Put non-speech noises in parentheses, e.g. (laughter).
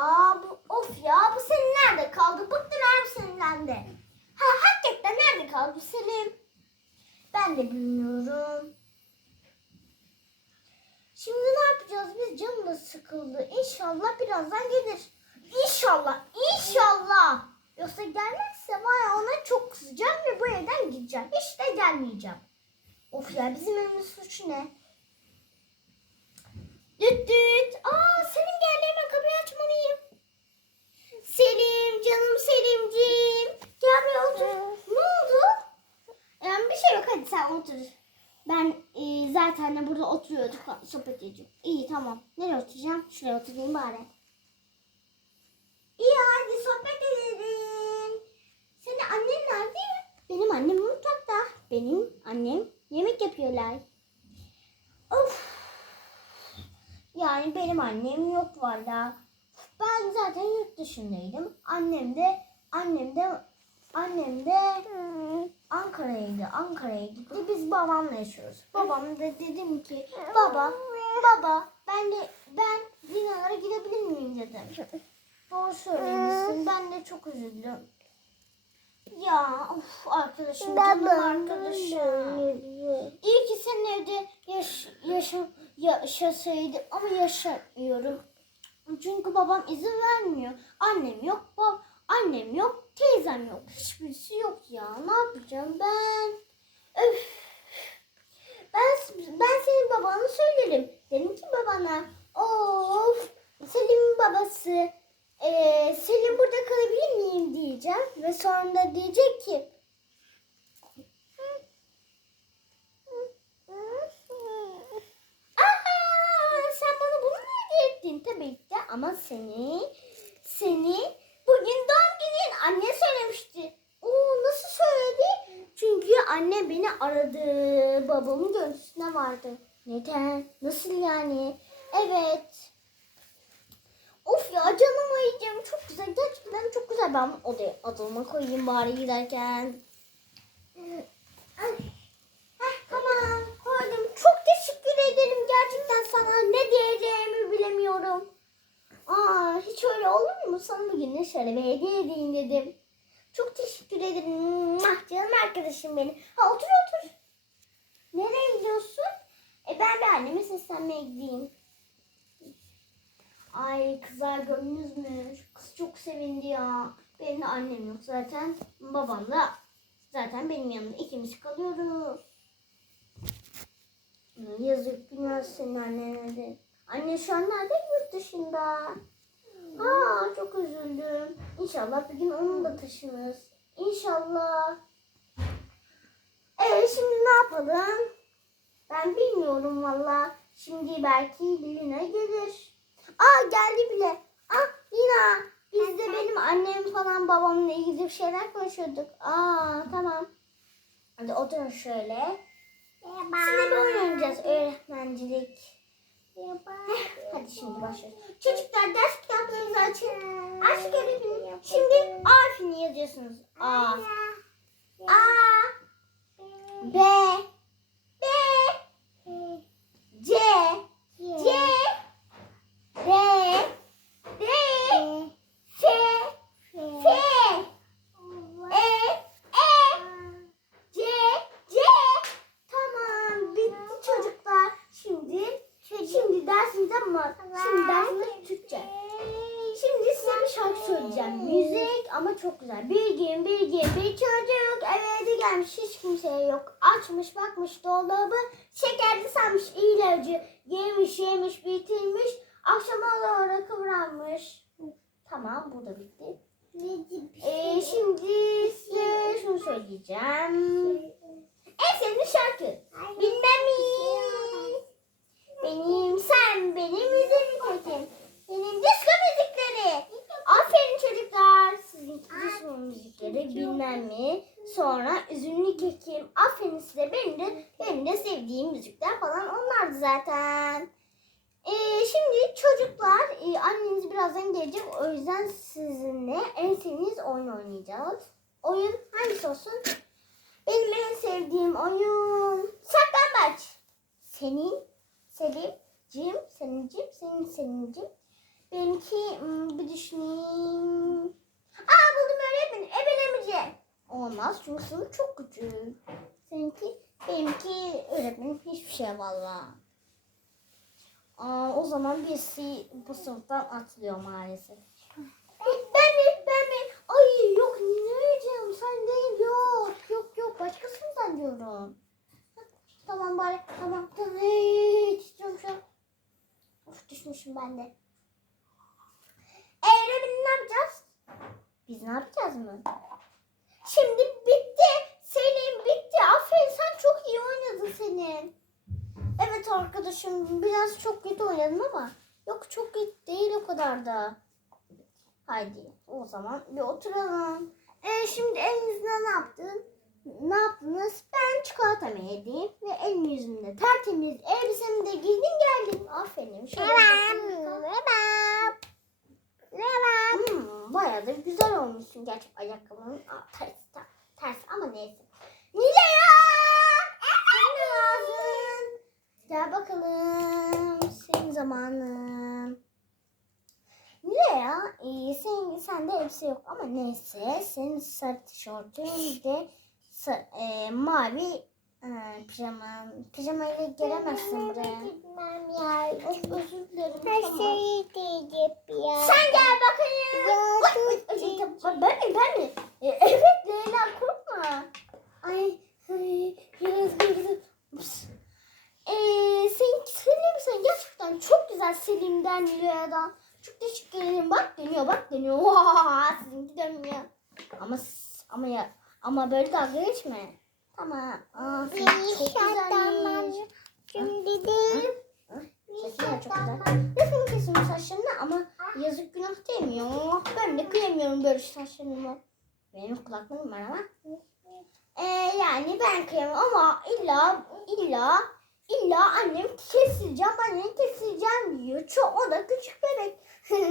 ya. Bu, of ya bu Selim nerede kaldı? Bıktım her Selim'den de. Ha hakikaten nerede kaldı Selim? Ben de bilmiyorum. Şimdi ne yapacağız? Biz canım da sıkıldı. İnşallah birazdan gelir. İnşallah. İnşallah. Yoksa gelmezse ya ona çok kızacağım ve bu evden gideceğim. Hiç de gelmeyeceğim. Of ya bizim evin suçu ne? Düt düt. Aa Selim geldi hemen kapıyı açmalıyım. Selim canım Selimciğim. Gel bir otur. Ne oldu? Yani bir şey yok hadi sen otur. Ben e, zaten de burada oturuyorduk sohbet edeceğim. İyi tamam. Nereye oturacağım? Şuraya oturayım bari. İyi hadi sohbet edelim. Senin annen nerede? Benim annem mutfakta. Benim annem yemek yapıyorlar. Of. Yani benim annem yok valla. Ben zaten yurt dışındaydım. Annem de annem de annem de Ankara'ydı. Ankara'ya gitti. Biz babamla yaşıyoruz. Babam da dedim ki baba baba ben de ben Dinalara gidebilir miyim dedim. Doğru söylemişsin. Ben de çok üzüldüm. Ya of arkadaşım canım arkadaşım. İyi ki senin evde yaş, yaşa, yaşasaydı ama yaşamıyorum. Çünkü babam izin vermiyor. Annem yok, bab annem yok, teyzem yok. Hiçbirisi yok ya. Ne yapacağım ben? Öf. Ben ben senin babanı söylerim. Dedim ki babana, of Selim'in babası, eee Selim burada kalabilir miyim diyeceğim. Ve sonra da diyecek ki? Tabii ki ama seni, seni bugün doğum günün anne söylemişti. Oo nasıl söyledi? Çünkü anne beni aradı. Babamın görüntüsüne vardı. Neden? Nasıl yani? Evet. Of ya canım ayıcım çok güzel. Gerçekten çok güzel. Ben odaya adımı koyayım bari giderken. Ay. Heh, tamam koydum. Çok teşekkür ederim. Gerçekten sana ne diyeceğimi bilemiyorum. Aa, hiç öyle olur mu? Sana bugün de şöyle hediye edeyim dedim. Çok teşekkür ederim. Canım arkadaşım benim. Ha otur otur. Nereye gidiyorsun? E ben bir anneme seslenmeye gideyim. Ay kızlar gördünüz mü? Kız çok sevindi ya. Benim de annem yok zaten. Babam da zaten benim yanımda. ikimiz kalıyoruz. Yazık günah senin annene de. Anne şu an nerede? Yurt dışında. Aa çok üzüldüm. İnşallah bir gün onu da taşınırız. İnşallah. Ee şimdi ne yapalım? Ben bilmiyorum valla. Şimdi belki Lina gelir. Aa geldi bile. Ah Lina. Biz de benim annem falan babamla ilgili bir şeyler konuşuyorduk. Aa tamam. Hadi oturun şöyle. Sizinle bir oyun oynayacağız. Öğretmencilik. Hadi şimdi başlıyoruz. Çocuklar ders kitaplarınızı açın. Aç görün. Şimdi A harfini yazıyorsunuz. A. A. B. B. C. C. D. D. F. F. E. E. C. C. Tamam bitti çocuklar. Şimdi şimdi dersimiz ama şimdi dersimiz Türkçe. Şimdi size bir şarkı söyleyeceğim. Müzik ama çok güzel. Bir gün bir gün bir çocuk eve gelmiş hiç kimseye yok. Açmış bakmış dolabı şekerli sanmış ilacı. Yemiş yemiş bitirmiş. Akşama doğru kıvranmış. Tamam bu da bitti. Ee, şimdi size şunu söyleyeceğim. En sevdiğim şarkı. Bilmem mi? Benim sen benim müzik tekim. Benim disco müzikleri. Aferin çocuklar. Sizin disco müzikleri bilmem mi? Sonra üzümlü kekim. Aferin size. Benim de, benim de sevdiğim müzikler falan onlardı zaten. Ee, şimdi çocuklar e, anneniz birazdan gelecek. O yüzden sizinle en sevdiğiniz oyun oynayacağız. Oyun hangisi olsun? Benim en sevdiğim oyun saklambaç. Senin, Selimcim, Selimcim, senin, Selimcim. benimki hmm, bir düşüneyim. Aa buldum öğretmenim. Ebelemeci. Olmaz çünkü sınıf çok küçük. Seninki benimki öğretmenim hiçbir şey valla. Aa, o zaman birisi bu sınıftan atlıyor maalesef. Ben mi? Ben mi? Ay yok Nineciğim sen değil yok. Yok yok başkasından diyorum. Tamam bari tamam tamam. Şu an. Of düşmüşüm ben de. Eğlenin ne yapacağız? Biz ne yapacağız mı? Şimdi bitti. Senin bitti. Aferin sen çok senin. Evet arkadaşım biraz çok kötü oynadım ama yok çok kötü değil o kadar da. Haydi o zaman bir oturalım. Ee, şimdi elinizde ne yaptın? Ne yaptınız? Ben çikolatamı yedim ve elim yüzümde tertemiz elbisemi de giydim geldim. Aferin. Şöyle. Hmm, bayağı da güzel olmuşsun gerçek ayakkabının. Aa, ters, ama neyse. Nilaya! Senin lazım. Gel bakalım. Senin zamanın. Nilaya, e, senin, sende elbise yok ama neyse. Senin sarı tişörtün de sa- e, mavi e, pijaman. Pijamayla gelemezsin buraya. Gitmem ya. Özür dilerim. Her tamam. şeyi diyecek ya. Sen gel bakayım. Ya, Ben mi ben mi? E, evet Leyla korkma. Ay, ay biraz gördüm. Ups. Ee, sen Selim sen gerçekten çok Selim'den Nilay'dan. Çok teşekkür ederim. Bak dönüyor bak dönüyor. Vaa, (laughs) sizinki dönmüyor. Ama ama ya ama böyle dalga geçme. Tamam. Aa, çok güzelmiş. Şimdi de Sesin de çok güzel. Lafını kesin saçlarını ama yazık günah değil mi ya? Ben de kıyamıyorum böyle saçlarımı. Benim kulaklığım var ama. Ee, yani ben kıyamam ama illa illa İlla annem keseceğim, annem keseceğim diyor. Çok o da küçük bebek. (laughs)